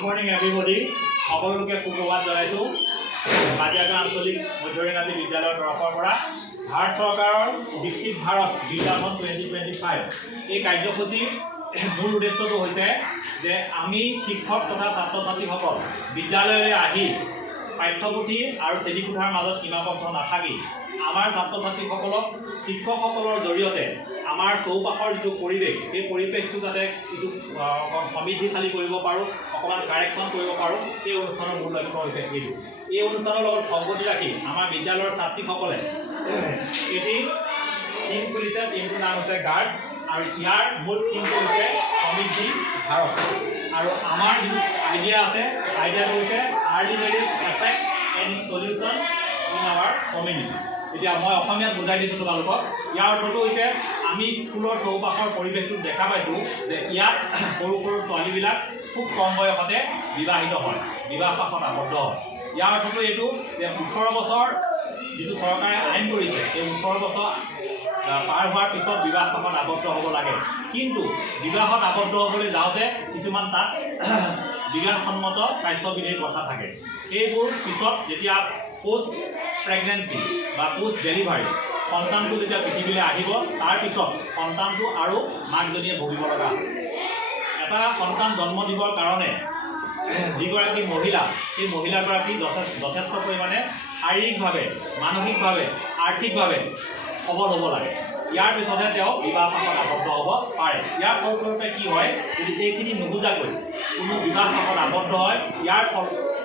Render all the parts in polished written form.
Good morning, everybody. সকলোকে সুপ্ৰভাত জনাইছো। কাজিয়াগা আঞ্চলিক মধ্যৰেঙাজী বিদ্যালয়ৰ তৰফৰ পৰা ভাৰত চৰকাৰৰ বিকশিত ভাৰত বিজ্ঞাপন 2025 এই কাৰ্যসূচীৰ মূল উদ্দেশ্যটো হৈছে যে আমি শিক্ষক তথা ছাত্ৰ ছাত্ৰীসকল বিদ্যালয়লৈ আহি পাঠ্যপুথি আৰু শ্ৰেণীকোঠাৰ মাজত সীমাবদ্ধ নাথাকি আমাৰ ছাত্ৰ ছাত্ৰীসকলক শিক্ষকসকলৰ জৰিয়তে আমাৰ চৌপাশৰ যিটো পৰিৱেশ এই পৰিৱেশটো যাতে কিছু সমৃদ্ধিশালী কৰিব পাৰোঁ, অকণমান কাৰেকশ্যন কৰিব পাৰোঁ, এই অনুষ্ঠানৰ মূল লক্ষ্য হৈছে এইটো। এই অনুষ্ঠানৰ লগত সংগতি ৰাখি আমাৰ বিদ্যালয়ৰ ছাত্ৰীসকলে এটি টিম খুলিছে। টিমটোৰ নাম হৈছে গাৰ্ড আৰু ইয়াৰ মূল টিমটো হৈছে সমৃদ্ধি ভাৰত। আৰু আমাৰ যিটো আইডিয়া আছে, আইডিয়াটো হৈছে early marriage effect and solution in our community. এতিয়া মই অসমীয়াত বুজাই দিছোঁ তোমালোকক। ইয়াৰ অৰ্থটো হৈছে আমি স্কুলৰ চৌপাশৰ পৰিৱেশটো দেখা পাইছোঁ যে ইয়াত সৰু সৰু ছোৱালীবিলাক খুব কম বয়সতে বিবাহিত হয়, বিবাহ পাশত আবদ্ধ হয়। ইয়াৰ অৰ্থটো এইটো যে 18 বছৰ যিটো চৰকাৰে আইন কৰিছে, এই 18 বছৰ পাৰ হোৱাৰ পিছত বিবাহ পাশত আবদ্ধ হ'ব লাগে। কিন্তু বিবাহত আবদ্ধ হ'বলৈ যাওঁতে কিছুমান তাত বিজ্ঞানসন্মত স্বাস্থ্যবিধিৰ কথা থাকে। সেইবোৰ পিছত যেতিয়া পোষ্ট প্ৰেগনেঞ্চি বা পোষ্ট ডেলিভাৰী সন্তানটো যেতিয়া পৃথিৱীলৈ আহিব, তাৰপিছত সন্তানটো আৰু মাকজনীয়ে ভুগিব লগা হয়। এটা সন্তান জন্ম দিবৰ কাৰণে যিগৰাকী মহিলা, সেই মহিলাগৰাকী যথেষ্ট পৰিমাণে শাৰীৰিকভাৱে, মানসিকভাৱে, আৰ্থিকভাৱে সবল হ'ব লাগে। ইয়াৰ পিছতহে তেওঁ বিবাহ পাশত আবদ্ধ হ'ব পাৰে। ইয়াৰ ফলস্বৰূপে কি হয়, যদি এইখিনি নুবুজাকৈ কোনো বিবাহ পাশত আবদ্ধ হয়, ইয়াৰ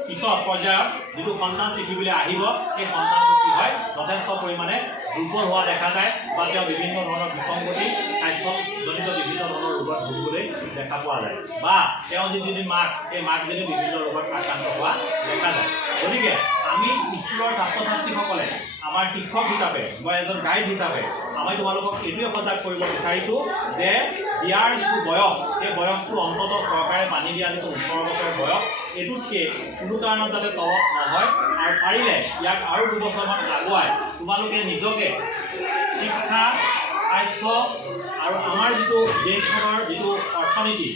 পিছত পৰ্যায়ত যিটো সন্তান পৃথিৱীলৈ আহিব, সেই সন্তানটো কি হয়, যথেষ্ট পৰিমাণে দুৰ্বল হোৱা দেখা যায় বা তেওঁ বিভিন্ন ধৰণৰ বিসংগতি, স্বাস্থ্যজনিত বিভিন্ন ধৰণৰ ৰোগত ভুগিবলৈ দেখা পোৱা যায় বা তেওঁ যিজনী মাক, সেই মাকজনী বিভিন্ন ৰোগত আক্ৰান্ত হোৱা দেখা যায়। গতিকে আমি স্কুলৰ ছাত্ৰ ছাত্ৰীসকলে আমাৰ শিক্ষক হিচাপে, মই এজন গাইড হিচাপে আমি তোমালোকক এইটোৱে সজাগ কৰিব বিচাৰিছোঁ যে ইয়াৰ যিটো বয়স, সেই বয়সটো অন্ততঃ চৰকাৰে মানি দিয়া যিটো 18 বছৰ বয়স, এইটোতকৈ কোনো কাৰণত যাতে তলত নহয়। আৰু পাৰিলে ইয়াক আৰু 2 বছৰমান আগুৱাই তোমালোকে নিজকে শিক্ষা, স্বাস্থ্য আৰু আমাৰ যিটো দেশখনৰ যিটো অৰ্থনীতি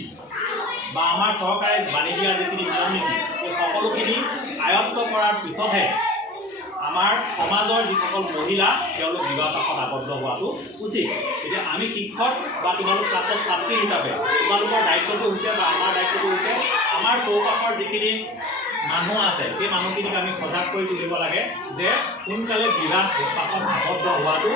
বা আমাৰ চৰকাৰে মানি দিয়া যিখিনি নিয়ম নীতি, এই সকলোখিনি আয়ত্ত কৰাৰ পিছতহে আমাৰ সমাজৰ যিসকল মহিলা তেওঁলোক বিবাহ পাশত আবদ্ধ হোৱাটো উচিত। এতিয়া আমি শিক্ষক বা তোমালোক ছাত্ৰ ছাত্ৰী হিচাপে তোমালোকৰ দায়িত্বটো হৈছে বা আমাৰ দায়িত্বটো হৈছে আমাৰ চৌপাশৰ যিখিনি মানুহ আছে, সেই মানুহখিনিক আমি সজাগ কৰি তুলিব লাগে যে সোনকালে বিবাহ পাশত আবদ্ধ হোৱাটো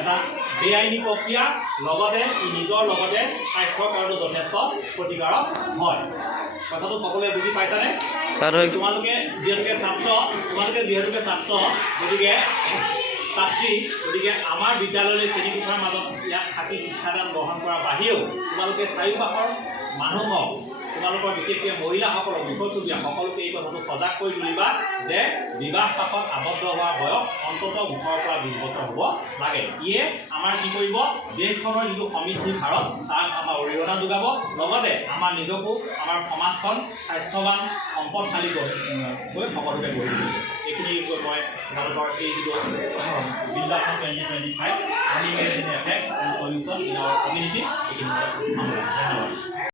এটা বেআইনী প্ৰক্ৰিয়া, লগতে ই নিজৰ লগতে স্বাস্থ্যৰ কাৰণেও যথেষ্ট ক্ষতিকাৰক হয়। কথাটো সকলোৱে বুজি পাইছানে? তোমালোকে যিহেতুকে ছাত্ৰ, গতিকে ছাত্ৰী, গতিকে আমাৰ বিদ্যালয়লৈ শ্ৰেণীকোঠাৰ মাজত ইয়াত থাকি শিক্ষাদান গ্ৰহণ কৰাৰ বাহিৰেও তোমালোকে চাৰিওপাশৰ মানুহক, তোমালোকৰ বিশেষকৈ মহিলাসকলক, ওচৰ-চুবুৰীয়া সকলোকে এই কথাটো সজাগ কৰি তুলিবা যে বিবাহ পাশত আবদ্ধ হোৱাৰ বয়স অন্ততঃ 18 পৰা 20 বছৰ হ'ব লাগে। ইয়ে আমাৰ কি কৰিব, দেশখনৰ যিটো সমৃদ্ধি ভাৰত তাক আমাৰ অৰিহণা যোগাব, লগতে আমাৰ নিজকো, আমাৰ সমাজখন স্বাস্থ্যৱান, সম্পদশালী গৈ সকলোকে গঢ়ি তুলিব। এইখিনি মই তোমালোকৰ এই যিটো বিজ্ঞাপন 2025 early marriage effect and solution in our community, এইখিনি ধন্যবাদ।